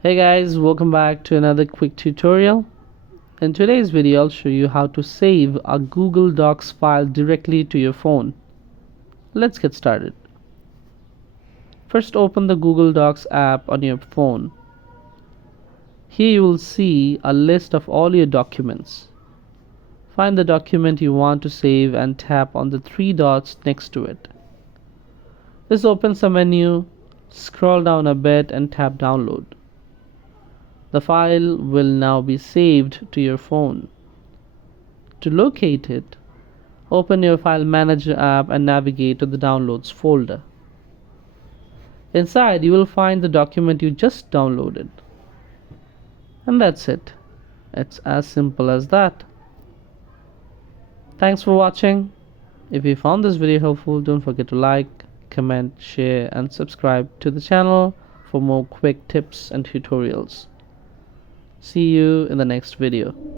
Hey guys, welcome back to another quick tutorial. In today's video, I'll show you how to save a Google Docs file directly to your phone. Let's get started. First, open the Google Docs app on your phone. Here you will see a list of all your documents. Find the document you want to save and tap on the three dots next to it. This opens a menu. Scroll down a bit and tap Download. The file will now be saved to your phone. To locate it, open your File Manager app and navigate to the Downloads folder. Inside, you will find the document you just downloaded. And that's it. It's as simple as that. Thanks for watching. If you found this video helpful, don't forget to like, comment, share, and subscribe to the channel for more quick tips and tutorials. See you in the next video.